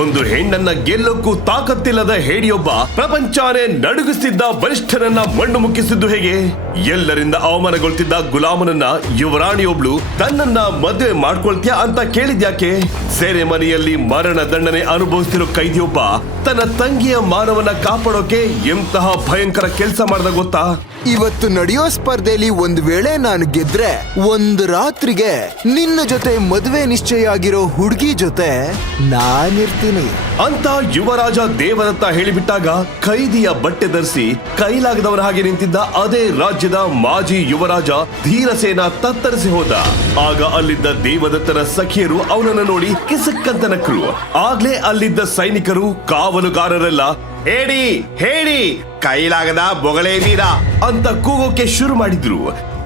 ಒಂದು ಹೆಣ್ಣನ್ನ ಗೆಲ್ಲೋಕ್ಕೂ ತಾಕತ್ತಿಲ್ಲದ ಹೇಡಿಯೊಬ್ಬ ಪ್ರಪಂಚನೇ ನಡುಗಿಸ್ತಿದ್ದ ಬಲಿಷ್ಠನನ್ನ ಮಣ್ಣು ಮುಕ್ಕಿಸಿದ್ದು ಹೇಗೆ? ಎಲ್ಲರಿಂದ ಅವಮಾನಗೊಳ್ತಿದ್ದ ಗುಲಾಮನನ್ನ ಯುವರಾಣಿಯೊಬ್ಳು ತನ್ನನ್ನ ಮದುವೆ ಮಾಡ್ಕೊಳ್ತೀಯಾ ಅಂತ ಕೇಳಿದ್ಯಾಕೆ? ಸೆರೆಮನೆಯಲ್ಲಿ ಮರಣ ದಂಡನೆ ಅನುಭವಿಸ್ತಿರೋ ಕೈದಿಯೊಬ್ಬ ತನ್ನ ತಂಗಿಯ ಮಾನವನ್ನ ಕಾಪಾಡೋಕೆ ಎಂತಹ ಭಯಂಕರ ಕೆಲಸ ಮಾಡ್ದ ಗೊತ್ತಾ? ಇವತ್ತು ನಡೆಯೋ ಸ್ಪರ್ಧೆಯಲ್ಲಿ ಒಂದು ವೇಳೆ ನಾನು ಗೆದ್ರೆ ಒಂದು ರಾತ್ರಿಗೆ ನಿನ್ನ ಜೊತೆ ಮದುವೆ ನಿಶ್ಚಯ ಆಗಿರೋ ಹುಡುಗಿ ಜೊತೆ ನಾನಿರ್ತೀನಿ ಅಂತ ಯುವರಾಜ ದೇವದತ್ತ ಹೇಳಿಬಿಟ್ಟಾಗ ಕೈದಿಯ ಬಟ್ಟೆ ಧರಿಸಿ ಕೈಲಾಗದವನ ಹಾಗೆ ನಿಂತಿದ್ದ ಅದೇ ರಾಜ್ಯದ ಮಾಜಿ ಯುವರಾಜ ಧೀರಸೇನ ತತ್ತರಿಸಿ ಹೋದ. ಆಗ ಅಲ್ಲಿದ್ದ ದೇವದತ್ತನ ಸಖಿಯರು ಅವನನ್ನು ನೋಡಿ ಕಿಸಕ್ಕಂತ ನಕ್ಕರು. ಆಗ್ಲೇ ಅಲ್ಲಿದ್ದ ಸೈನಿಕರು ಕಾವಲುಗಾರರೆಲ್ಲ ಹೇಳಿ ಹೇಳಿ ಕೈಲಾಗದ ಬೊಗಳೆ ವೀರ ಅಂತ ಕೂಗೋಕೆ ಶುರು ಮಾಡಿದ್ರು.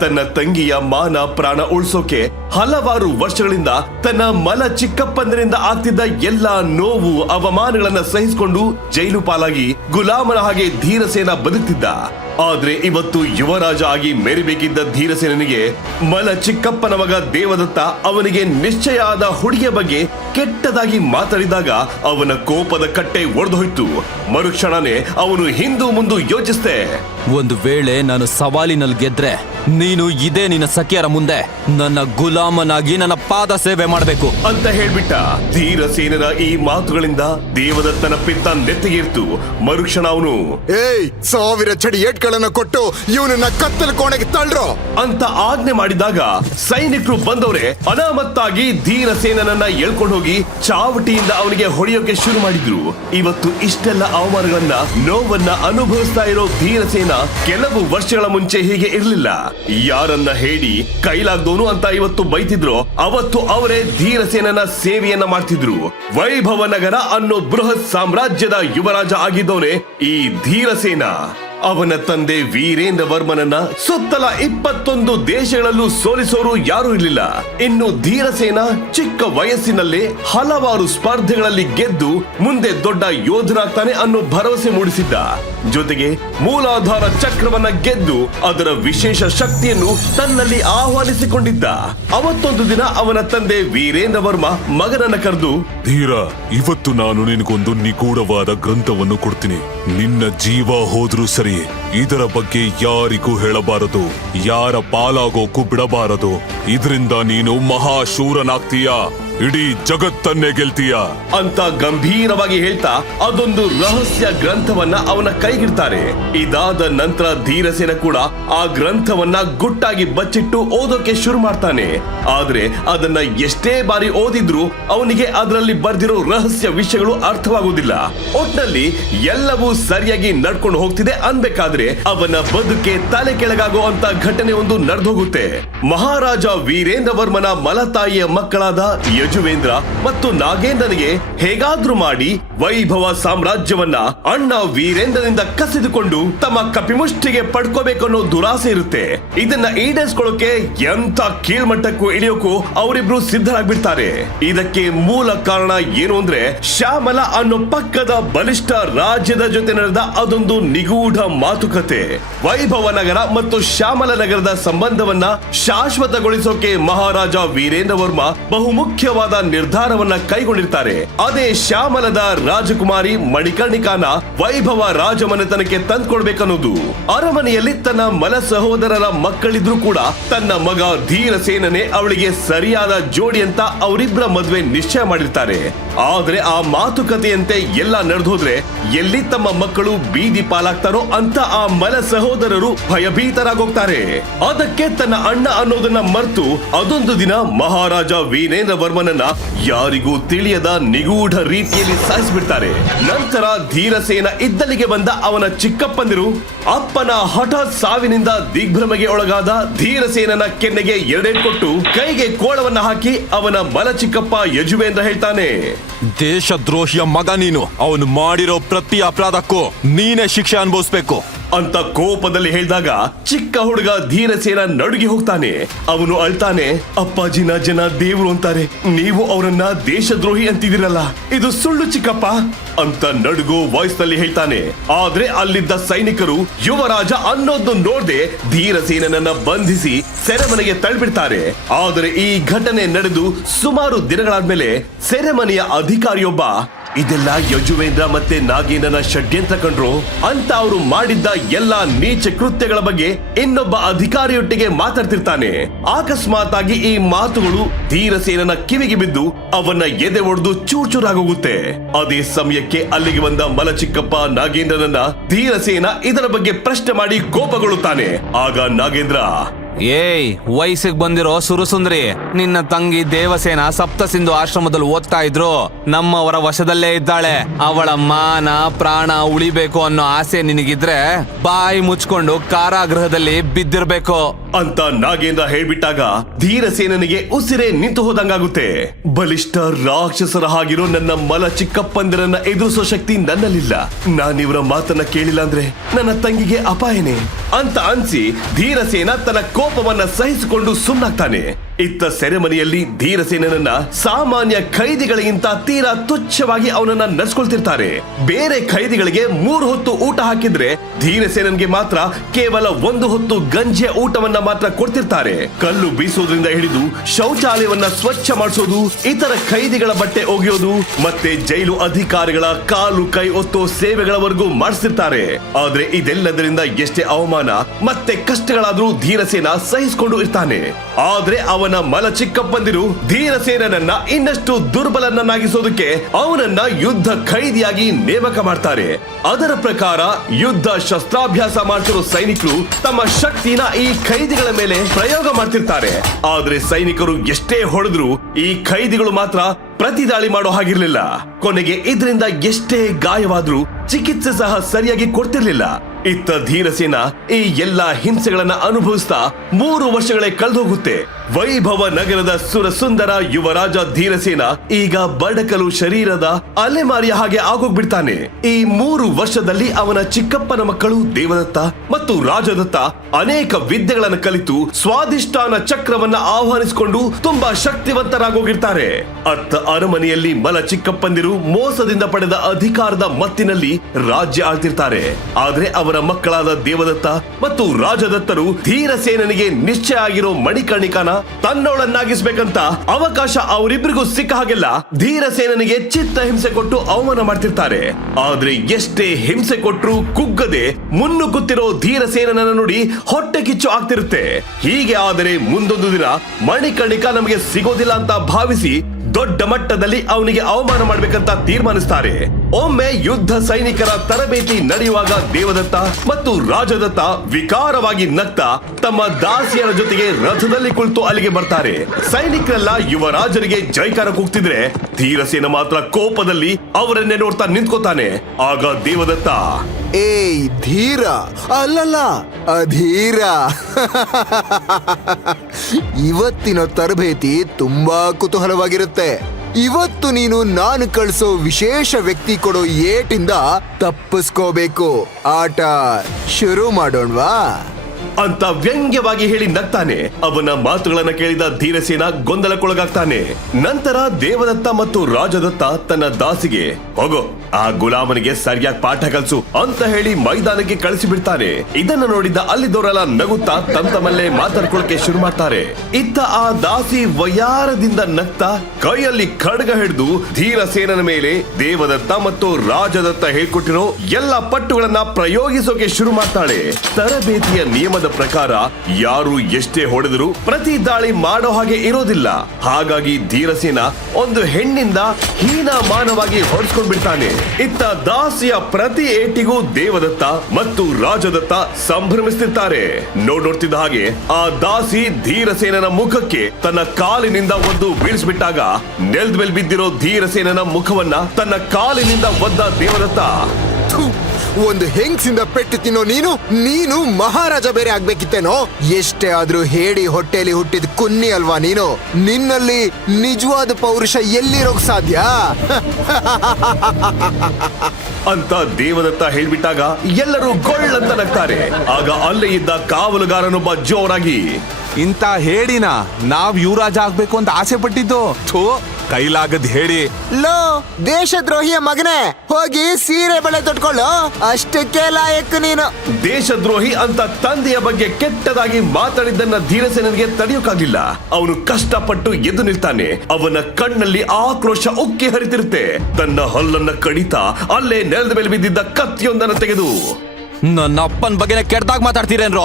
ತನ್ನ ತಂಗಿಯ ಮಾನ ಪ್ರಾಣ ಉಳಿಸೋಕೆ ಹಲವಾರು ವರ್ಷಗಳಿಂದ ತನ್ನ ಮಲ ಚಿಕ್ಕಪ್ಪಂದರಿಂದ ಆಗ್ತಿದ್ದ ಎಲ್ಲಾ ನೋವು ಅವಮಾನಗಳನ್ನ ಸಹಿಸಿಕೊಂಡು ಜೈಲು ಪಾಲಾಗಿ ಗುಲಾಮನ ಹಾಗೆ ಧೀರಸೇನ ಬದುಕ್ತಿದ್ದ. ಆದ್ರೆ ಇವತ್ತು ಯುವರಾಜ ಆಗಿ ಮೆರಿಬೇಕಿದ್ದ ಧೀರಸೇನಿಗೆ ಮಲ ಚಿಕ್ಕಪ್ಪನ ಮಗ ದೇವದತ್ತ ಅವನಿಗೆ ನಿಶ್ಚಯ ಆದ ಹುಡುಗಿಯ ಬಗ್ಗೆ ಕೆಟ್ಟದಾಗಿ ಮಾತಾಡಿದಾಗ ಅವನ ಕೋಪದ ಕಟ್ಟೆ ಒಡೆದೋಯ್ತು. ಮರುಕ್ಷಣನೇ ಅವನು ಹಿಂದು ಮುಂದೆ ಯೋಚಿಸ್ದೆ, ಒಂದು ವೇಳೆ ನಾನು ಸವಾಲಿನಲ್ಲಿ ಗೆದ್ರೆ ನೀನು ಇದೇ ನಿನ್ನ ಸಖಿಯರ ಮುಂದೆ ನನ್ನ ಗುಲಾಮನಾಗಿ ನನ್ನ ಪಾದ ಸೇವೆ ಮಾಡಬೇಕು ಅಂತ ಹೇಳ್ಬಿಟ್ಟ. ಧೀರಸೇನರ ಈ ಮಾತುಗಳಿಂದ ದೇವದತ್ತನ ಪಿತ್ತ ನೆತ್ತಿಗೇರ್ತು. ಮರುಕ್ಷಣ ಅವನು 1000 ಚಡಿ ಏಟ್ಗಳನ್ನ ಕೊಟ್ಟು ಇವನನ್ನ ಕತ್ತಲ ಕೋಣೆಗೆ ತಳ್ಳ್ರೋ ಅಂತ ಆಜ್ಞೆ ಮಾಡಿದಾಗ ಸೈನಿಕರು ಬಂದವರೇ ಅನಾಮತ್ತಾಗಿ ಧೀರಸೇನನನ್ನ ಎಳ್ಕೊಂಡು ಹೋಗಿ ಚಾವಟಿಯಿಂದ ಅವನಿಗೆ ಹೊಡೆಯೋಕೆ ಶುರು ಮಾಡಿದ್ರು. ಇವತ್ತು ಇಷ್ಟೆಲ್ಲ ಅವಮಾನಗಳನ್ನ ನೋವನ್ನ ಅನುಭವಿಸ್ತಾ ಇರೋ ಧೀರಸೇನ ಕೆಲವು ವರ್ಷಗಳ ಮುಂಚೆ ಹೀಗೆ ಇರ್ಲಿಲ್ಲ. ಯಾರನ್ನ ಹೇಳಿ ಕೈಲಾಗ್ದೋನು ಅಂತ ಇವತ್ತು ಬೈತಿದ್ರು, ಅವತ್ತು ಅವರೇ ಧೀರಸೇನನ ಸೇವೆಯನ್ನ ಮಾಡ್ತಿದ್ರು. ವೈಭವ ನಗರ ಅನ್ನೋ ಬೃಹತ್ ಸಾಮ್ರಾಜ್ಯದ ಯುವರಾಜ ಆಗಿದ್ದವನೇ ಈ ಧೀರಸೇನ. ಅವನ ತಂದೆ ವೀರೇಂದ್ರ ವರ್ಮನನ್ನ ಸುತ್ತಲ 21 ದೇಶಗಳಲ್ಲೂ ಸೋಲಿಸೋರು ಯಾರೂ ಇರಲಿಲ್ಲ. ಇನ್ನು ಧೀರಸೇನ ಚಿಕ್ಕ ವಯಸ್ಸಿನಲ್ಲೇ ಹಲವಾರು ಸ್ಪರ್ಧೆಗಳಲ್ಲಿ ಗೆದ್ದು ಮುಂದೆ ದೊಡ್ಡ ಯೋಧನಾಗ್ತಾನೆ ಅನ್ನೋ ಭರವಸೆ ಮೂಡಿಸಿದ್ದ. ಜೊತೆಗೆ ಮೂಲಾಧಾರ ಚಕ್ರವನ್ನ ಗೆದ್ದು ಅದರ ವಿಶೇಷ ಶಕ್ತಿಯನ್ನು ತನ್ನಲ್ಲಿ ಆಹ್ವಾನಿಸಿಕೊಂಡಿದ್ದ. ಅವತ್ತೊಂದು ದಿನ ಅವನ ತಂದೆ ವೀರೇಂದ್ರ ವರ್ಮ ಮಗನನ್ನ ಕರೆದು, ಧೀರ, ಇವತ್ತು ನಾನು ನಿನಗೊಂದು ನಿಗೂಢವಾದ ಗ್ರಂಥವನ್ನು ಕೊಡ್ತೀನಿ. ನಿನ್ನ ಜೀವ ಹೋದ್ರೂ ಸರಿ, ಇದರ ಬಗ್ಗೆ ಯಾರಿಗೂ ಹೇಳಬಾರದು, ಯಾರ ಪಾಲಾಗೋಕು ಬಿಡಬಾರದು. ಇದರಿಂದ ನೀನು ಮಹಾಶೂರನಾಗ್ತೀಯ, ಇಡೀ ಜಗತ್ತನ್ನೇ ಗೆಲ್ತೀಯ ಅಂತ ಗಂಭೀರವಾಗಿ ಹೇಳ್ತಾ ಅದೊಂದು ರಹಸ್ಯ ಗ್ರಂಥವನ್ನ ಅವನ ಕೈಗಿಡ್ತಾರೆ. ಇದಾದ ನಂತರ ಧೀರಸೇನ ಕೂಡ ಆ ಗ್ರಂಥವನ್ನ ಗುಟ್ಟಾಗಿ ಬಚ್ಚಿಟ್ಟು ಓದೋಕೆ ಶುರು ಮಾಡ್ತಾನೆ. ಆದ್ರೆ ಅದನ್ನ ಎಷ್ಟೇ ಬಾರಿ ಓದಿದ್ರು ಅವನಿಗೆ ಅದರಲ್ಲಿ ಬರ್ದಿರೋ ರಹಸ್ಯ ವಿಷಯಗಳು ಅರ್ಥವಾಗುವುದಿಲ್ಲ. ಒಟ್ನಲ್ಲಿ ಎಲ್ಲವೂ ಸರಿಯಾಗಿ ನಡ್ಕೊಂಡು ಹೋಗ್ತಿದೆ ಅನ್ಬೇಕಾದ್ರೆ ಅವನ ಬದುಕೆ ತಲೆ ಕೆಳಗಾಗೋ ಅಂತ ಘಟನೆ ಒಂದು ನಡೆದೋಗುತ್ತೆ. ಮಹಾರಾಜ ವೀರೇಂದ್ರ ವರ್ಮನ ಮಲತಾಯಿಯ ಮಕ್ಕಳಾದ ಯಜುವೇಂದ್ರ ಮತ್ತು ನಾಗೇಂದ್ರನಿಗೆ ಹೇಗಾದ್ರೂ ಮಾಡಿ ವೈಭವ ಸಾಮ್ರಾಜ್ಯವನ್ನ ಅಣ್ಣ ವೀರೇಂದ್ರನಿಂದ ಕಸಿದುಕೊಂಡು ತಮ್ಮ ಕಪಿಮುಷ್ಟಿಗೆ ಪಡ್ಕೋಬೇಕನ್ನೋ ದುರಾಸೆ ಇರುತ್ತೆ. ಇದನ್ನ ಈಡೇರಿಸ್ಕೊಳ್ಳೋಕೆ ಎಂತ ಕೀಳ್ಮಟ್ಟಕ್ಕೂ ಇಳಿಯೋಕು ಅವರಿಬ್ರು ಸಿದ್ಧರಾಗ್ಬಿಡ್ತಾರೆ. ಇದಕ್ಕೆ ಮೂಲ ಕಾರಣ ಏನು ಅಂದ್ರೆ ಶ್ಯಾಮಲ ಅನ್ನೋ ಪಕ್ಕದ ಬಲಿಷ್ಠ ರಾಜ್ಯದ ಜೊತೆ ನಡೆದ ಅದೊಂದು ನಿಗೂಢ ಮಾತುಕತೆ. ವೈಭವ ನಗರ ಮತ್ತು ಶ್ಯಾಮಲ ನಗರದ ಸಂಬಂಧವನ್ನ ಶಾಶ್ವತಗೊಳಿಸೋಕೆ ಮಹಾರಾಜ ವೀರೇಂದ್ರ ವರ್ಮ ಬಹುಮುಖ್ಯವಾದ ನಿರ್ಧಾರವನ್ನ ಕೈಗೊಂಡಿರ್ತಾರೆ. ಅದೇ ಶ್ಯಾಮಲದ ರಾಜಕುಮಾರಿ ಮಣಿಕರ್ಣಿಕಾನ ವೈಭವ ರಾಜಮನೆತನಕ್ಕೆ ತಂದ್ಕೊಡ್ಬೇಕನ್ನೋದು. ಅರಮನೆಯಲ್ಲಿ ತನ್ನ ಮಲ ಸಹೋದರರ ಮಕ್ಕಳಿದ್ರು ಕೂಡ ತನ್ನ ಮಗ ಧೀರಸೇನನೇ ಅವಳಿಗೆ ಸರಿಯಾದ ಜೋಡಿ ಅಂತ ಅವರಿಬ್ಬರ ಮದುವೆ ನಿಶ್ಚಯ ಮಾಡಿರ್ತಾರೆ. ಆದ್ರೆ ಆ ಮಾತುಕತೆಯಂತೆ ಎಲ್ಲ ನಡೆದೋದ್ರೆ ಎಲ್ಲಿ ತಮ್ಮ ಮಕ್ಕಳು ಬೀದಿ ಪಾಲಾಗ್ತಾರೋ ಅಂತ ಆ ಮಲ ಸಹೋದರರು ಭಯಭೀತರಾಗೋಗ್ತಾರೆ. ಅದಕ್ಕೆ ತನ್ನ ಅಣ್ಣ ಅನ್ನೋದನ್ನ ಮರೆತು ಅದೊಂದು ದಿನ ಮಹಾರಾಜ ವೀರೇಂದ್ರ ವರ್ಮನನ್ನ ಯಾರಿಗೂ ತಿಳಿಯದ ನಿಗೂಢ ರೀತಿಯಲ್ಲಿ ಸಾಯಿಸ್ಬಿಡ್ತಾರೆ. ನಂತರ ಧೀರಸೇನ ಇದ್ದಲ್ಲಿಗೆ ಬಂದ ಅವನ ಚಿಕ್ಕಪ್ಪಂದಿರು ಅಪ್ಪನ ಹಠಾತ್ ಸಾವಿನಿಂದ ದಿಗ್ಭ್ರಮೆಗೆ ಒಳಗಾದ ಧೀರಸೇನನ ಕೆನ್ನೆಗೆ ಎರಡೇಟ್ ಕೊಟ್ಟು ಕೈಗೆ ಕೋಳವನ್ನ ಹಾಕಿ ಅವನ ಮಲ ಚಿಕ್ಕಪ್ಪ ಯಜುವೇಂದ್ರ ಹೇಳ್ತಾನೆ, ದೇಶದ್ರೋಹಿಯ ಮಗ ನೀನು, ಅವನು ಮಾಡಿರೋ ಪ್ರತಿ ಅಪರಾಧಕ್ಕೂ ನೀನೇ ಶಿಕ್ಷೆ ಅನುಭವಿಸ್ಬೇಕು ಅಂತ ಕೋಪದಲ್ಲಿ ಹೇಳಿದಾಗ ಚಿಕ್ಕ ಹುಡುಗ ಧೀರಸೇನ ನಡುಗಿ ಹೋಗ್ತಾನೆ. ಅವನು ಅಳ್ತಾನೆ, ಅಪ್ಪಾಜಿನ ಜನ ದೇವರು ಅಂತಾರೆ, ನೀವು ಅವರನ್ನ ದೇಶದ್ರೋಹಿ ಅಂತಿದಿರಲ್ಲ, ಇದು ಸುಳ್ಳು ಚಿಕ್ಕಪ್ಪ ಅಂತ ನಡುಗೋ ವಾಯ್ಸ್ ನಲ್ಲಿ ಹೇಳ್ತಾನೆ. ಆದ್ರೆ ಅಲ್ಲಿದ್ದ ಸೈನಿಕರು ಯುವರಾಜ ಅನ್ನೋದು ನೋಡದೆ ಧೀರಸೇನನನ್ನ ಬಂಧಿಸಿ ಸೆರೆಮನೆಗೆ ತಳ್ಳಿಬಿಡ್ತಾರೆ. ಆದರೆ ಈ ಘಟನೆ ನಡೆದು ಸುಮಾರು ದಿನಗಳಾದ್ಮೇಲೆ ಸೆರೆಮನೆಯ ಅಧಿಕಾರಿಯೊಬ್ಬ ಇದೆಲ್ಲ ಯಜುವೇಂದ್ರ ಮತ್ತೆ ನಾಗೇಂದ್ರನ ಷಡ್ಯಂತ್ರ ಕಂಡ್ರು ಅಂತ ಅವರು ಮಾಡಿದ್ದ ಎಲ್ಲಾ ನೀಚ ಕೃತ್ಯಗಳ ಬಗ್ಗೆ ಇನ್ನೊಬ್ಬ ಅಧಿಕಾರಿಯೊಟ್ಟಿಗೆ ಮಾತಾಡ್ತಿರ್ತಾನೆ. ಅಕಸ್ಮಾತ್ ಆಗಿ ಈ ಮಾತುಗಳು ಧೀರಸೇನನ ಕಿವಿಗೆ ಬಿದ್ದು ಅವನ್ನ ಎದೆ ಒಡೆದು ಚೂರ್ಚೂರಾಗೋಗುತ್ತೆ. ಅದೇ ಸಮಯಕ್ಕೆ ಅಲ್ಲಿಗೆ ಬಂದ ಮಲಚಿಕ್ಕಪ್ಪ ನಾಗೇಂದ್ರನನ್ನ ಧೀರಸೇನ ಇದರ ಬಗ್ಗೆ ಪ್ರಶ್ನೆ ಮಾಡಿ ಕೋಪಗೊಳ್ಳುತ್ತಾನೆ. ಆಗ ನಾಗೇಂದ್ರ, ಏಯ್, ವಯಸ್ಸಿಗೆ ಬಂದಿರೋ ಸುರಸುಂದರಿ, ನಿನ್ನ ತಂಗಿ ದೇವಸೇನ ಸಪ್ತ ಸಿಂಧು ಆಶ್ರಮದಲ್ಲಿ ಓದ್ತಾ ಇದ್ರು, ನಮ್ಮವರ ವಶದಲ್ಲೇ ಇದ್ದಾಳೆ. ಅವಳ ಮಾನ ಪ್ರಾಣ ಉಳಿಬೇಕು ಅನ್ನೋ ಆಸೆ ನಿನಗಿದ್ರೆ ಬಾಯಿ ಮುಚ್ಕೊಂಡು ಕಾರಾಗೃಹದಲ್ಲಿ ಬಿದ್ದಿರ್ಬೇಕು ಅಂತ ನಾಗೇಂದ್ರ ಹೇಳ್ಬಿಟ್ಟಾಗ ಧೀರಸೇನನಿಗೆ ಉಸಿರೇ ನಿಂತು ಹೋದಂಗಾಗುತ್ತೆ. ಬಲಿಷ್ಠ ರಾಕ್ಷಸರ ಹಾಗಿರೋ ನನ್ನ ಮಲ ಚಿಕ್ಕಪ್ಪಂದಿರನ್ನ ಎದುರಿಸೋ ಶಕ್ತಿ ನನ್ನಲ್ಲಿಲ್ಲ. ನಾನಿವರ ಮಾತನ್ನ ಕೇಳಿಲ್ಲ ಅಂದ್ರೆ ನನ್ನ ತಂಗಿಗೆ ಅಪಾಯನೇ ಅಂತ ಅನ್ಸಿ ಧೀರಸೇನ ತನ್ನ ಕೋಪವನ್ನ ಸಹಿಸಿಕೊಂಡು ಸುಮ್ಮನಾಗ್ತಾನೆ. ಇತ್ತ ಸೆರೆಮನೆಯಲ್ಲಿ ಧೀರಸೇನನನ್ನ ಸಾಮಾನ್ಯ ಖೈದಿಗಳಿಗಿಂತ ತೀರಾ ತುಚ್ಛವಾಗಿ ಅವನನ್ನ ನಡೆಸ್ಕೊಳ್ತಿರ್ತಾರೆ. ಬೇರೆ ಖೈದಿಗಳಿಗೆ 3 ಹೊತ್ತು ಊಟ ಹಾಕಿದ್ರೆ ಧೀರಸೇನನ್ಗೆ ಮಾತ್ರ ಕೇವಲ 1 ಹೊತ್ತು ಗಂಜಿಯ ಊಟವನ್ನ ಮಾತ್ರ ಕೊಡ್ತಿರ್ತಾರೆ. ಕಲ್ಲು ಬೀಸೋದ್ರಿಂದ ಹಿಡಿದು ಶೌಚಾಲಯವನ್ನ ಸ್ವಚ್ಛ ಮಾಡಿಸೋದು, ಇತರ ಖೈದಿಗಳ ಬಟ್ಟೆ ಒಗೆಯೋದು ಮತ್ತೆ ಜೈಲು ಅಧಿಕಾರಿಗಳ ಕಾಲು ಕೈ ಒತ್ತೋ ಸೇವೆಗಳವರೆಗೂ ಮಾಡಿಸ್ತಿರ್ತಾರೆ. ಆದ್ರೆ ಇದೆಲ್ಲದರಿಂದ ಎಷ್ಟೇ ಅವಮಾನ ಮತ್ತೆ ಕಷ್ಟಗಳಾದ್ರೂ ಧೀರಸೇನ ಸಹಿಸಿಕೊಂಡು ಇರ್ತಾನೆ. ಆದ್ರೆ ಅವನ ಮಲ ಚಿಕ್ಕಪ್ಪಂದಿರು ಧೀರಸೇನನನ್ನ ಇನ್ನಷ್ಟು ದುರ್ಬಲನನ್ನಾಗಿಸೋದಕ್ಕೆ ಅವನನ್ನ ಯುದ್ಧ ಖೈದಿಯಾಗಿ ನೇಮಕ ಮಾಡ್ತಾರೆ. ಅದರ ಪ್ರಕಾರ ಯುದ್ಧ ಶಸ್ತ್ರಾಭ್ಯಾಸ ಮಾಡ್ತಿರೋ ಸೈನಿಕರು ತಮ್ಮ ಶಕ್ತಿನ ಈ ಖೈದಿಗಳ ಮೇಲೆ ಪ್ರಯೋಗ ಮಾಡ್ತಿರ್ತಾರೆ. ಆದ್ರೆ ಸೈನಿಕರು ಎಷ್ಟೇ ಹೊಡೆದ್ರು ಈ ಖೈದಿಗಳು ಮಾತ್ರ ಪ್ರತಿದಾಳಿ ಮಾಡೋ ಹಾಗಿರ್ಲಿಲ್ಲ. ಕೊನೆಗೆ ಇದರಿಂದ ಎಷ್ಟೇ ಗಾಯವಾದ್ರೂ ಚಿಕಿತ್ಸೆ ಸಹ ಸರಿಯಾಗಿ ಕೊಡ್ತಿರ್ಲಿಲ್ಲ. ಇತ್ತ ಧೀರಸೇನ ಈ ಎಲ್ಲಾ ಹಿಂಸೆಗಳನ್ನ ಅನುಭವಿಸ್ತಾ 3 ವರ್ಷಗಳೇ ಕಳೆದೋಗುತ್ತೆ. ವೈಭವ ನಗರದ ಸುರಸುಂದರ ಯುವರಾಜ ಧೀರಸೇನ ಈಗ ಬಡಕಲು ಶರೀರದ ಅಲೆಮಾರಿಯ ಹಾಗೆ ಆಗೋಗ್ಬಿಡ್ತಾನೆ. ಈ 3 ವರ್ಷದಲ್ಲಿ ಅವನ ಚಿಕ್ಕಪ್ಪನ ಮಕ್ಕಳು ದೇವದತ್ತ ಮತ್ತು ರಾಜದತ್ತ ಅನೇಕ ವಿದ್ಯೆಗಳನ್ನು ಕಲಿತು ಸ್ವಾದಿಷ್ಟಾನ ಚಕ್ರವನ್ನ ಆಹ್ವಾನಿಸಿಕೊಂಡು ತುಂಬಾ ಶಕ್ತಿವಂತರಾಗೋಗಿರ್ತಾರೆ. ಅತ್ತ ಅರಮನೆಯಲ್ಲಿ ಮಲ ಚಿಕ್ಕಪ್ಪಂದಿರು ಮೋಸದಿಂದ ಪಡೆದ ಅಧಿಕಾರದ ಮತ್ತಿನಲ್ಲಿ ರಾಜ್ಯ ಆಳ್ತಿರ್ತಾರೆ. ಆದ್ರೆ ಅವರ ಮಕ್ಕಳಾದ ದೇವದತ್ತ ಮತ್ತು ರಾಜದತ್ತರು ಧೀರಸೇನನಿಗೆ ನಿಶ್ಚಯ ಆಗಿರೋ ಮಣಿಕರ್ಣಿಕನ ತನ್ನೋಳನ್ನಾಗಿಸ್ಬೇಕಂತ ಅವಕಾಶ ಅವರಿಬ್ಬರಿಗೂ ಸಿಕ್ಕ ಹಾಗೆಲ್ಲ ಧೀರಸೇನನಿಗೆ ಚಿತ್ತ ಹಿಂಸೆ ಕೊಟ್ಟು ಅವಮಾನ ಮಾಡ್ತಿರ್ತಾರೆ. ಆದ್ರೆ ಎಷ್ಟೇ ಹಿಂಸೆ ಕೊಟ್ಟರು ಕುಗ್ಗದೆ ಮುನ್ನುಗ್ಗುತ್ತಿರೋ ಧೀರಸೇನನನ್ನ ನೋಡಿ ಹೊಟ್ಟೆ ಕಿಚ್ಚು ಆಗ್ತಿರುತ್ತೆ. ಹೀಗೆ ಆದರೆ ಮುಂದೊಂದು ದಿನ ಮಣಿಕರ್ಣಿಕ ನಮಗೆ ಸಿಗೋದಿಲ್ಲ ಅಂತ ಭಾವಿಸಿ ದೊಡ್ಡ ಮಟ್ಟದಲ್ಲಿ ಅವನಿಗೆ ಅವಮಾನ ಮಾಡ್ಬೇಕಂತ ತೀರ್ಮಾನಿಸ್ತಾರೆ. ಒಮ್ಮೆ ಯುದ್ಧ ಸೈನಿಕರ ತರಬೇತಿ ನಡೆಯುವಾಗ ದೇವದತ್ತ ಮತ್ತು ರಾಜದತ್ತ ವಿಕಾರವಾಗಿ ನಗ್ತಾ ತಮ್ಮ ದಾಸಿಯರ ಜೊತೆಗೆ ರಥದಲ್ಲಿ ಕುಳಿತು ಅಲ್ಲಿಗೆ ಬರ್ತಾರೆ. ಸೈನಿಕರೆಲ್ಲ ಯುವರಾಜರಿಗೆ ಜೈಕಾರ ಕೂಗ್ತಿದ್ರೆ ಧೀರಸೇನ ಮಾತ್ರ ಕೋಪದಲ್ಲಿ ಅವರನ್ನೇ ನೋಡ್ತಾ ನಿಂತ್ಕೋತಾನೆ. ಆಗ ದೇವದತ್ತ, ಏಯ್ ಧೀರ, ಅಲ್ಲಲ್ಲ ಅಧೀರ. ಇವತ್ತಿನ ತರಬೇತಿ ತುಂಬಾ ಕುತೂಹಲವಾಗಿರುತ್ತೆ. ಇವತ್ತು ನೀನು ನಾನು ಕಳಿಸೋ ವಿಶೇಷ ವ್ಯಕ್ತಿ ಕೊಡೋ ಏಟಿಂದ ತಪ್ಪಿಸ್ಕೋಬೇಕು. ಆಟ ಶುರು ಮಾಡೋಣವಾ ಅಂತ ವ್ಯಂಗ್ಯವಾಗಿ ಹೇಳಿ ನಗ್ತಾನೆ. ಅವನ ಮಾತುಗಳನ್ನ ಕೇಳಿದ ಧೀರಸೇನ ಗೊಂದಲಕ್ಕೊಳಗಾಗ್ತಾನೆ. ನಂತರ ದೇವದತ್ತ ಮತ್ತು ರಾಜದತ್ತ ತನ್ನ ದಾಸಿಗೆ, ಹೋಗೋ ಆ ಗುಲಾಮನಿಗೆ ಸರಿಯಾಗಿ ಪಾಠ ಕಲಿಸು ಅಂತ ಹೇಳಿ ಮೈದಾನಕ್ಕೆ ಕಳಿಸಿ ಬಿಡ್ತಾನೆ. ಇದನ್ನ ನೋಡಿದ್ದ ಅಲ್ಲಿದ್ದವರೆಲ್ಲ ನಗುತ್ತಾ ತಮ್ಮಲ್ಲೇ ಮಾತಾಡ್ಕೊಳಕ್ಕೆ ಶುರು ಮಾಡ್ತಾರೆ. ಇತ್ತ ಆ ದಾಸಿ ವಯಾರದಿಂದ ನಗ್ತಾ ಕೈಯಲ್ಲಿ ಖಡ್ಗ ಹಿಡಿದು ಧೀರಸೇನನ ಮೇಲೆ ದೇವದತ್ತ ಮತ್ತು ರಾಜದತ್ತ ಹೇಳ್ಕೊಟ್ಟಿರೋ ಎಲ್ಲ ಪಟ್ಟುಗಳನ್ನ ಪ್ರಯೋಗಿಸೋಕೆ ಶುರು ಮಾಡ್ತಾಳೆ. ತರಬೇತಿಯ ನಿಯಮದ ಪ್ರಕಾರ ಯಾರು ಎಷ್ಟೇ ಹೊಡೆದರೂ ಪ್ರತಿ ದಾಳಿ ಮಾಡೋ ಹಾಗೆ ಇರೋದಿಲ್ಲ. ಹಾಗಾಗಿ ಧೀರಸೇನ ಒಂದು ಹೆಣ್ಣಿಂದ ಹೀನಮಾನವಾಗಿ ಹೊಡೆಸ್ಕೊಂಡ್ ಬಿಡ್ತಾನೆ. ಇತ್ತ ದಾಸಿಯ ಪ್ರತಿ ಏಟಿಗೂ ದೇವದತ್ತ ಮತ್ತು ರಾಜದತ್ತ ಸಂಭ್ರಮಿಸುತ್ತಿದ್ದಾರೆ. ನೋಡ್ತಿದ್ದ ಹಾಗೆ ಆ ದಾಸಿ ಧೀರಸೇನನ ಮುಖಕ್ಕೆ ತನ್ನ ಕಾಲಿನಿಂದ ಒದ್ದು ಬೀಳಿಸ್ಬಿಟ್ಟಾಗ ನೆಲದ ಮೇಲೆ ಬಿದ್ದಿರೋ ಧೀರಸೇನನ ಮುಖವನ್ನ ತನ್ನ ಕಾಲಿನಿಂದ ಒದ್ದ ದೇವದತ್ತ, ಥು, ಒಂದು ಹೆಂಗ್ಸಿಂದ ಪೆಟ್ಟು ತಿನ್ನೋ ನೀನು ಮಹಾರಾಜ ಬೇರೆ ಆಗ್ಬೇಕಿತ್ತೇನೋ. ಎಷ್ಟೇ ಆದ್ರೂ ಹೇಳಿ ಹೊಟ್ಟೆಲಿ ಹುಟ್ಟಿದ ಕುನ್ನಿ ಅಲ್ವಾ ನೀನು. ನಿನ್ನಲ್ಲಿ ನಿಜವಾದ ಪೌರುಷ ಎಲ್ಲಿರೋಕ್ ಸಾಧ್ಯ ಅಂತ ದೇವದತ್ತ ಹೇಳ್ಬಿಟ್ಟಾಗ ಎಲ್ಲರೂ ಗೊಳ್ಳಂತ ನಗ್ತಾರೆ. ಆಗ ಅಲ್ಲೇ ಇದ್ದ ಕಾವಲುಗಾರನೊಬ್ಬ ಜೋರಾಗಿ, ಇಂತ ಹೇಳಿನ ನಾವ್ ಯುವರಾಜ ಆಗ್ಬೇಕು ಅಂತ ಆಸೆ ಪಟ್ಟಿದ್ದು. ಥೋ, ಕೈಲಾಗದ್ ಹೇಳಿ. ಲೋ ದೇಶದ್ರೋಹಿಯ ಮಗನೇ, ಹೋಗಿ ಸೀರೆ ಬಳೆ ತೊಟ್ಕೊಳ್ಳು, ಅಷ್ಟಕ್ಕೆ ಲಾಯಕ್ ನೀನು. ದೇಶದ್ರೋಹಿ ಅಂತ ತಂದೆಯ ಬಗ್ಗೆ ಕೆಟ್ಟದಾಗಿ ಮಾತಾಡಿದ್ದನ್ನ ಧೀರಸೇನನಿಗೆ ತಡೆಯೋಕಾಗ್ಲಿಲ್ಲ. ಅವನು ಕಷ್ಟಪಟ್ಟು ಎದ್ದು ನಿಲ್ತಾನೆ. ಅವನ ಕಣ್ಣಲ್ಲಿ ಆಕ್ರೋಶ ಉಕ್ಕಿ ಹರಿತಿರುತ್ತೆ. ತನ್ನ ಹಲ್ಲನ್ನ ಕಡಿತಾ ಅಲ್ಲೇ ನೆಲದ ಮೇಲೆ ಬಿದ್ದಿದ್ದ ಕತ್ತಿಯೊಂದನ್ನು ತೆಗೆದು, ನನ್ನ ಅಪ್ಪನ ಬಗ್ಗೆನೇ ಕೆಟ್ಟದಾಗ ಮಾತಾಡ್ತೀರೇನ್ರೋ?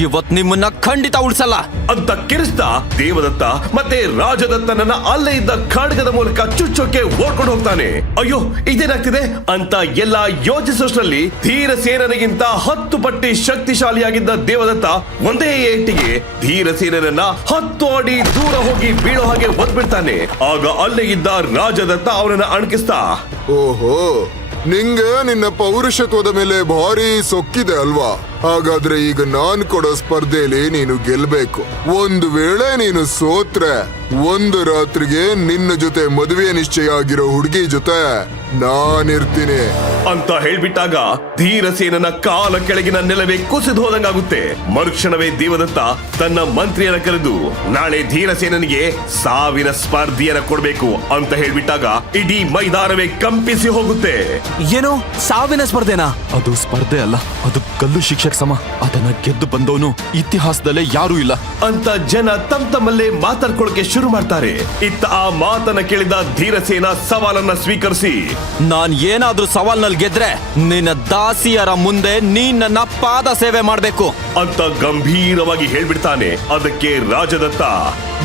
ಇವತ್ ನಿಮ್ಮನ್ನ ಖಂಡಿತ ಉಳಿಸಲ್ಲ ಅಂತ ಕಿರಿಸ್ತಾ ದೇವದತ್ತ ಮತ್ತೆ ರಾಜದತ್ತನನ್ನ ಅಲ್ಲೇ ಇದ್ದ ಖಡ್ಗದ ಮೂಲಕ ಚುಚ್ಚೋಕೆ ಓಡ್ಕೊಂಡು ಹೋಗ್ತಾನೆ. ಅಯ್ಯೋ ಇದೇನಾಗ್ತಿದೆ ಅಂತ ಎಲ್ಲ ಯೋಚಿಸೋಷ್ಟ್ರಲ್ಲಿ ಧೀರಸೇನನಿಗಿಂತ 10 ಪಟ್ಟು ಶಕ್ತಿಶಾಲಿಯಾಗಿದ್ದ ದೇವದತ್ತ ಒಂದೇ ಏಟಿಗೆ ಧೀರಸೇನನನ್ನ 10 ಅಡಿ ದೂರ ಹೋಗಿ ಬೀಳೋ ಹಾಗೆ ಒದ್ಬಿಡ್ತಾನೆ. ಆಗ ಅಲ್ಲೇ ಇದ್ದ ರಾಜದತ್ತ ಅವನನ್ನ ಅಣಕಿಸ್ತಾ, ಓಹೋ, ನಿಂಗೆ ನಿನ್ನ ಪೌರುಷತ್ವದ ಮೇಲೆ ಭಾರಿ ಸೊಕ್ಕಿದೆ ಅಲ್ವಾ? ಹಾಗಾದ್ರೆ ಈಗ ನಾನ್ ಕೊಡೋ ಸ್ಪರ್ಧೆಯಲ್ಲಿ ನೀನು ಗೆಲ್ಬೇಕು. ಒಂದು ವೇಳೆ ನೀನು ಸೋತ್ರೆ ಒಂದು ರಾತ್ರಿಗೆ ನಿನ್ನ ಜೊತೆ ಮದುವೆ ನಿಶ್ಚಯ ಆಗಿರೋ ಹುಡುಗಿ ಜೊತೆ ನಾನಿರ್ತೀನಿ ಅಂತ ಹೇಳ್ಬಿಟ್ಟಾಗ ಧೀರಸೇನನ ಕಾಲ ಕೆಳಗಿನ ನೆಲವೇ ಕುಸಿದು ಹೋದಂಗಾಗುತ್ತೆ. ಮರುಕ್ಷಣವೇ ದೇವದತ್ತ ತನ್ನ ಮಂತ್ರಿಯನ್ನ ಕರೆದು, ನಾಳೆ ಧೀರಸೇನನಿಗೆ ಸಾವಿನ ಸ್ಪರ್ಧೆಯನ್ನ ಕೊಡ್ಬೇಕು ಅಂತ ಹೇಳ್ಬಿಟ್ಟಾಗ ಇಡೀ ಮೈದಾನವೇ ಕಂಪಿಸಿ ಹೋಗುತ್ತೆ. ಏನು ಸಾವಿನ ಸ್ಪರ್ಧೆನಾ? ಅದು ಸ್ಪರ್ಧೆ ಅಲ್ಲ, ಅದು ಗಲ್ಲು ಶಿಕ್ಷಕ ಸಮ. ಅದನ್ನ ಗೆದ್ದು ಬಂದವನು ಇತಿಹಾಸದಲ್ಲೇ ಯಾರೂ ಇಲ್ಲ ಅಂತ ಜನ ತಮ್ಮಲ್ಲೇ ಮಾತಾಡ್ಕೊಳ್ಳೋಕೆ ಶುರು ಮಾಡ್ತಾರೆ. ಇತ್ತ ಆ ಮಾತನ್ನ ಕೇಳಿದ ಧೀರಸೇನ ಸವಾಲನ್ನ ಸ್ವೀಕರಿಸಿ, ನಾನ್ ಏನಾದ್ರೂ ಸವಾಲ್ನಲ್ಲಿ ಗೆದ್ರೆ ನಿನ್ನ ದಾಸಿಯರ ಮುಂದೆ ನೀನ್ ನನ್ನ ಪಾದ ಸೇವೆ ಮಾಡ್ಬೇಕು ಅಂತ ಗಂಭೀರವಾಗಿ ಹೇಳ್ಬಿಡ್ತಾನೆ. ಅದಕ್ಕೆ ರಾಜದತ್ತ,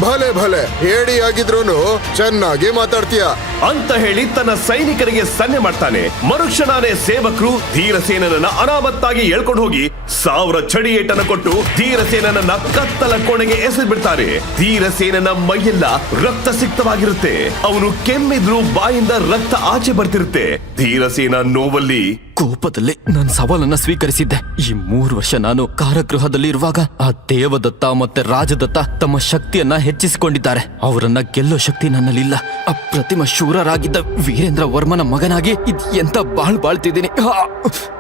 ಭಲೆ ಭಲೆ, ಹೇಳಿ ಆಗಿದ್ರೂನು ಚೆನ್ನಾಗಿ ಮಾತಾಡ್ತೀಯ ಅಂತ ಹೇಳಿ ತನ್ನ ಸೈನಿಕರಿಗೆ ಸನ್ನೆ ಮಾಡ್ತಾನೆ. ಮರುಕ್ಷಣನೇ ಸೇವಕರು ಧೀರಸೇನನನ್ನ ಅನಾಮತ್ತಾಗಿ ಎಳ್ಕೊಂಡು ಹೋಗಿ 1000 ಚಡಿ ಏಟನ್ನ ಕೊಟ್ಟು ಧೀರಸೇನನನ್ನ ಕತ್ತಲ ಕೋಣೆಗೆ ಎಸೆದು ಬಿಡ್ತಾರೆ. ಧೀರಸೇನನ ಮೈಯೆಲ್ಲ ರಕ್ತ ಸಿಕ್ತವಾಗಿರುತ್ತೆ. ಅವನು ಕೆಮ್ಮಿದ್ರು ಬಾಯಿಂದ ರಕ್ತ ಆಚೆ ಬರ್ತಿರುತ್ತೆ. ಧೀರಸೇನ ನೋವಲ್ಲಿ ಕೋಪದಲ್ಲಿ ನನ್ನ ಸವಾಲನ್ನ ಸ್ವೀಕರಿಸಿದ್ದೆ. ಈ 3 ವರ್ಷ ನಾನು ಕಾರಾಗೃಹದಲ್ಲಿ ಇರುವಾಗ ಆ ದೇವದತ್ತ ಮತ್ತೆ ರಾಜದತ್ತ ತಮ್ಮ ಶಕ್ತಿಯನ್ನ ಹೆಚ್ಚಿಸಿಕೊಂಡಿದ್ದಾರೆ. ಅವರನ್ನ ಗೆಲ್ಲೋ ಶಕ್ತಿ ನನ್ನಲ್ಲಿಲ್ಲ. ಅಪ್ರತಿಮ ಶೂರರಾಗಿದ್ದ ವೀರೇಂದ್ರ ವರ್ಮನ ಮಗನಾಗಿ ಎಂತ ಬಾಳ್ತಿದ್ದೀನಿ.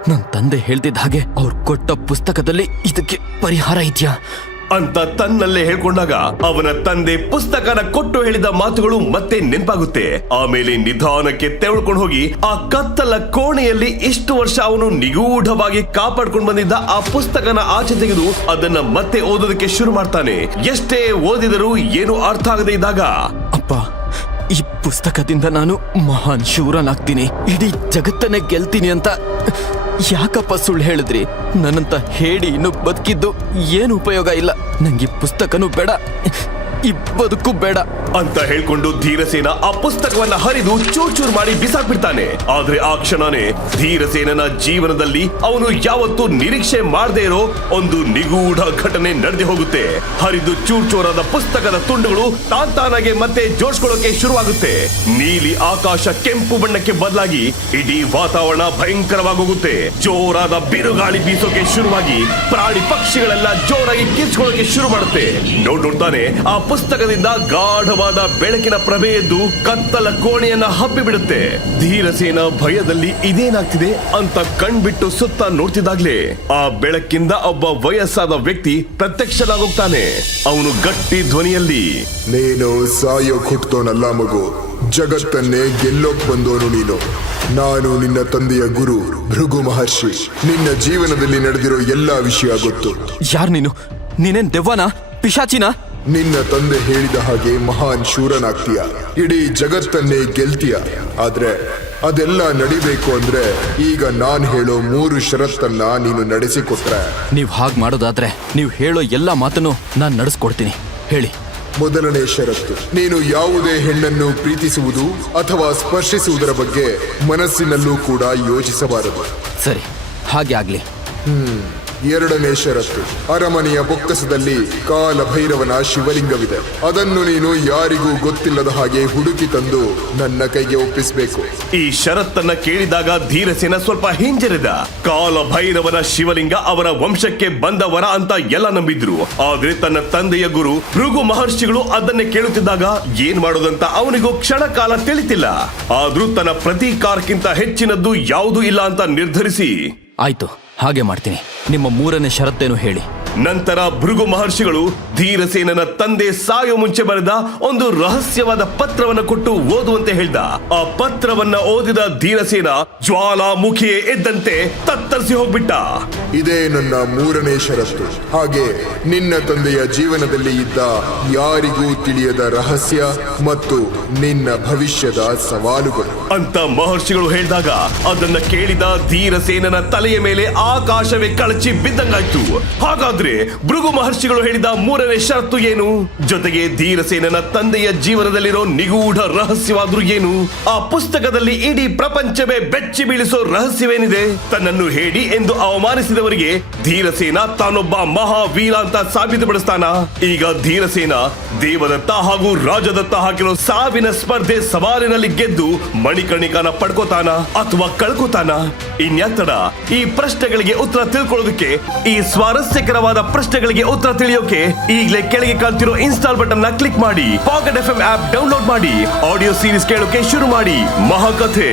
ನನ್ನ ತಂದೆ ಹೇಳ್ತಿದ್ದ ಹಾಗೆ ಅವ್ರು ಕೊಟ್ಟ ಪುಸ್ತಕದಲ್ಲಿ ಇದಕ್ಕೆ ಪರಿಹಾರ ಇದೆಯಾ ಅಂತ ತನ್ನಲ್ಲೇ ಹೇಳ್ಕೊಂಡಾಗ ಅವನ ತಂದೆ ಪುಸ್ತಕನ ಕೊಟ್ಟು ಹೇಳಿದ ಮಾತುಗಳು ಮತ್ತೆ ನೆನಪಾಗುತ್ತೆ. ಆಮೇಲೆ ನಿಧಾನಕ್ಕೆ ತೆಗೆದುಕೊಂಡು ಹೋಗಿ ಆ ಕತ್ತಲ ಕೋಣೆಯಲ್ಲಿ ಇಷ್ಟು ವರ್ಷ ಅವನು ನಿಗೂಢವಾಗಿ ಕಾಪಾಡ್ಕೊಂಡು ಬಂದಿದ್ದ ಆ ಪುಸ್ತಕನ ಆಚೆ ತೆಗೆದು ಅದನ್ನ ಮತ್ತೆ ಓದೋದಕ್ಕೆ ಶುರು ಮಾಡ್ತಾನೆ. ಎಷ್ಟೇ ಓದಿದರೂ ಏನು ಅರ್ಥ ಆಗದೆ ಇದ್ದಾಗ, ಅಪ್ಪ, ಈ ಪುಸ್ತಕದಿಂದ ನಾನು ಮಹಾನ್ ಶೂರನಾಗ್ತೀನಿ, ಇಡೀ ಜಗತ್ತನ್ನೇ ಗೆಲ್ತೀನಿ ಅಂತ ಯಾಕಪ್ಪ ಸುಳ್ಳು ಹೇಳಿದ್ರಿ? ನನ್ನಂತ ಹೇಳಿ ಇನ್ನು ಬದುಕಿದ್ದು ಏನು ಉಪಯೋಗ ಇಲ್ಲ. ನಂಗೆ ಪುಸ್ತಕನೂ ಬೇಡ, ಈ ಬದುಕು ಬೇಡ ಅಂತ ಹೇಳ್ಕೊಂಡು ಧೀರಸೇನ ಆ ಪುಸ್ತಕವನ್ನ ಹರಿದು ಚೂರ್ ಮಾಡಿ ಬಿಸಾಕ್ಬಿಡ್ತಾನೆ. ಆದ್ರೆ ಆ ಕ್ಷಣನೇ ಧೀರಸೇನನ ಜೀವನದಲ್ಲಿ ಅವನು ಯಾವತ್ತೂ ನಿರೀಕ್ಷೆ ಮಾಡದೇ ಇರೋ ಒಂದು ನಿಗೂಢ ಘಟನೆ ನಡೆದು ಹೋಗುತ್ತೆ. ಹರಿದು ಚೂರಾದ ಪುಸ್ತಕದ ತುಂಡುಗಳು ತಾನಾಗೆ ಮತ್ತೆ ಜೋಡಿಸ್ಕೊಳ್ಳೋಕೆ ಶುರುವಾಗುತ್ತೆ. ನೀಲಿ ಆಕಾಶ ಕೆಂಪು ಬಣ್ಣಕ್ಕೆ ಬದಲಾಗಿ ಇಡೀ ವಾತಾವರಣ ಭಯಂಕರವಾಗಿ ಹೋಗುತ್ತೆ. ಜೋರಾದ ಬಿರುಗಾಳಿ ಬೀಸೋಕೆ ಶುರುವಾಗಿ ಪ್ರಾಣಿ ಪಕ್ಷಿಗಳೆಲ್ಲ ಜೋರಾಗಿ ಕಿರ್ಚ್ಕೊಳ್ಳೋಕೆ ಶುರು ಮಾಡುತ್ತೆ. ನೋಡ್ತಾನೆ ಆ ಪುಸ್ತಕದಿಂದ ಗಾಢವಾದ ಬೆಳಕಿನ ಪ್ರಭೆ ಎದ್ದು ಕತ್ತಲ ಕೋಣೆಯನ್ನ ಹಬ್ಬಿಬಿಡುತ್ತೆ. ಧೀರಸೇನ ಭಯದಲ್ಲಿ ಇದೇನಾಗ್ತಿದೆ ಅಂತ ಕಣ್ಬಿಟ್ಟು ಸುತ್ತ ನೋಡ್ತಿದ್ದಾಗ್ಲೇ ಆ ಬೆಳಕಿಂದ ಒಬ್ಬ ವಯಸ್ಸಾದ ವ್ಯಕ್ತಿ ಪ್ರತ್ಯಕ್ಷನಾಗೋಗ್ತಾನೆ. ಅವನು ಗಟ್ಟಿ ಧ್ವನಿಯಲ್ಲಿ, ನೀನು ಸಾಯೋಕ್ ಹುಟ್ಟೋನಲ್ಲ ಮಗು, ಜಗತ್ತನ್ನೇ ಗೆಲ್ಲೋಕ್ ಬಂದೋನು ನೀನು. ನಾನು ನಿನ್ನ ತಂದೆಯ ಗುರು ಭೃಗು ಮಹರ್ಷಿ. ನಿನ್ನ ಜೀವನದಲ್ಲಿ ನಡೆದಿರೋ ಎಲ್ಲಾ ವಿಷಯ ಗೊತ್ತು. ಯಾರ್ ನೀನು? ನೀನೇನ್ ದೆವ್ವನ, ಪಿಶಾಚಿನ? ನಿನ್ನ ತಂದೆ ಹೇಳಿದ ಹಾಗೆ ಮಹಾನ್ ಶೂರನಾಗ್ತೀಯ, ಇಡೀ ಜಗತ್ತನ್ನೇ ಗೆಲ್ತೀಯ. ಆದ್ರೆ ಅದೆಲ್ಲ ನಡಿಬೇಕು ಅಂದ್ರೆ ಈಗ ನಾನ್ ಹೇಳೋ 3 ಷರತ್ತನ್ನ ನೀನು ನಡೆಸಿಕೊಟ್ರೆ. ನೀವ್ ಹಾಗ್ ಮಾಡೋದಾದ್ರೆ ನೀವು ಹೇಳೋ ಎಲ್ಲಾ ಮಾತನ್ನು ನಾನ್ ನಡೆಸ್ಕೊಡ್ತೀನಿ. ಹೇಳಿ. ಮೊದಲನೇ ಷರತ್ತು, ನೀನು ಯಾವುದೇ ಹೆಣ್ಣನ್ನು ಪ್ರೀತಿಸುವುದು ಅಥವಾ ಸ್ಪರ್ಶಿಸುವುದರ ಬಗ್ಗೆ ಮನಸ್ಸಿನಲ್ಲೂ ಕೂಡ ಯೋಚಿಸಬಾರದು. ಸರಿ, ಹಾಗೆ ಆಗ್ಲಿ. ಎರಡನೇ ಷರತ್ತು, ಅರಮನೆಯ ಬೊಕ್ಕಸದಲ್ಲಿ ಕಾಲಭೈರವನ ಶಿವಲಿಂಗವಿದೆ. ಅದನ್ನು ನೀನು ಯಾರಿಗೂ ಗೊತ್ತಿಲ್ಲದ ಹಾಗೆ ಹುಡುಕಿ ತಂದು ನನ್ನ ಕೈಗೆ ಒಪ್ಪಿಸಬೇಕು. ಈ ಷರತ್ತನ್ನ ಕೇಳಿದಾಗ ಧೀರಸೇನ ಸ್ವಲ್ಪ ಹಿಂಜರಿದ. ಕಾಲಭೈರವನ ಶಿವಲಿಂಗ ಅವರ ವಂಶಕ್ಕೆ ಬಂದವರ ಅಂತ ಎಲ್ಲ ನಂಬಿದ್ರು. ಆದ್ರೆ ತನ್ನ ತಂದೆಯ ಗುರು ಭೃಗು ಮಹರ್ಷಿಗಳು ಅದನ್ನೇ ಕೇಳುತ್ತಿದ್ದಾಗ ಏನ್ ಮಾಡೋದಂತ ಅವನಿಗೂ ಕ್ಷಣ ಕಾಲ ತಿಳಿತಿಲ್ಲ. ಆದ್ರೂ ತನ್ನ ಪ್ರತೀಕಾರಕ್ಕಿಂತ ಹೆಚ್ಚಿನದ್ದು ಯಾವುದೂ ಇಲ್ಲ ಅಂತ ನಿರ್ಧರಿಸಿ, ಆಯ್ತು, ಹಾಗೆ ಮಾಡ್ತೀನಿ. ನಿಮ್ಮ 3ನೇ ಷರತ್ತೇನು ಹೇಳಿ. ನಂತರ ಭೃಗು ಮಹರ್ಷಿಗಳು ಧೀರಸೇನನ ತಂದೆ ಸಾಯೋ ಮುಂಚೆ ಬರೆದ ಒಂದು ರಹಸ್ಯವಾದ ಪತ್ರವನ್ನ ಕೊಟ್ಟು ಓದುವಂತೆ ಹೇಳ್ದ. ಆ ಪತ್ರವನ್ನ ಓದಿದ ಧೀರಸೇನ ಜ್ವಾಲಾಮುಖಿಯೇ ಎದ್ದಂತೆ ತತ್ತರಿಸಿ ಹೋಗ್ಬಿಟ್ಟ. ಇದೇ ನನ್ನ 3ನೇ ಷರತ್ತು. ಹಾಗೆ ನಿನ್ನ ತಂದೆಯ ಜೀವನದಲ್ಲಿ ಇದ್ದ ಯಾರಿಗೂ ತಿಳಿಯದ ರಹಸ್ಯ ಮತ್ತು ನಿನ್ನ ಭವಿಷ್ಯದ ಸವಾಲುಗಳು ಅಂತ ಮಹರ್ಷಿಗಳು ಹೇಳಿದಾಗ ಅದನ್ನ ಕೇಳಿದ ಧೀರಸೇನನ ತಲೆಯ ಮೇಲೆ ಆಕಾಶವೇ ಕಳಚಿ ಬಿದ್ದಂಗಾಯ್ತು. ಹಾಗಾದ್ರೆ ಭೃಗು ಮಹರ್ಷಿಗಳು ಹೇಳಿದ 3ನೇ ಷರತ್ತು ಏನು? ಜೊತೆಗೆ ಧೀರಸೇನನ ತಂದೆಯ ಜೀವನದಲ್ಲಿರೋ ನಿಗೂಢ ರಹಸ್ಯವಾದ್ರೂ ಏನು? ಆ ಪುಸ್ತಕದಲ್ಲಿ ಇಡೀ ಪ್ರಪಂಚವೇ ಬೆಚ್ಚಿ ಬೀಳಿಸೋ ರಹಸ್ಯವೇನಿದೆ? ತನ್ನನ್ನು ಹೇಳಿ ಎಂದು ಅವಮಾನಿಸಿದವರಿಗೆ ಧೀರಸೇನ ತಾನೊಬ್ಬ ಮಹಾವೀರ ಅಂತ ಸಾಬೀತುಪಡಿಸ್ತಾನ. ಈಗ ಧೀರಸೇನ ದೇವದತ್ತ ಹಾಗೂ ರಾಜದತ್ತ ಹಾಕಿರೋ ಸಾವಿನ ಸ್ಪರ್ಧೆ ಸವಾಲಿನಲ್ಲಿ ಗೆದ್ದು ಮಣಿಕರ್ಣಿಕಾನ ಪಡ್ಕೋತಾನ ಅಥವಾ ಕಳ್ಕೋತಾನ? ಇನ್ಯಾತ್ತಡ ಈ ಪ್ರಶ್ನೆಗಳಿಗೆ ಉತ್ತರ ತಿಳ್ಕೊಳ್ಳೋದಕ್ಕೆ, ಈ ಸ್ವಾರಸ್ಯಕರವಾದ ಪ್ರಶ್ನೆಗಳಿಗೆ ಉತ್ತರ ತಿಳಿಯೋಕೆ ಈಗಲೇ ಕೆಳಗೆ ಕಾಣ್ತಿರೋ ಇನ್ಸ್ಟಾಲ್ ಬಟನ್ ನ ಕ್ಲಿಕ್ ಮಾಡಿ, ಪಾಕೆಟ್ FM ಆಪ್ ಡೌನ್ಲೋಡ್ ಮಾಡಿ, ಆಡಿಯೋ ಸೀರೀಸ್ ಕೇಳೋಕೆ ಶುರು ಮಾಡಿ. ಮಹಾಕಥೆ.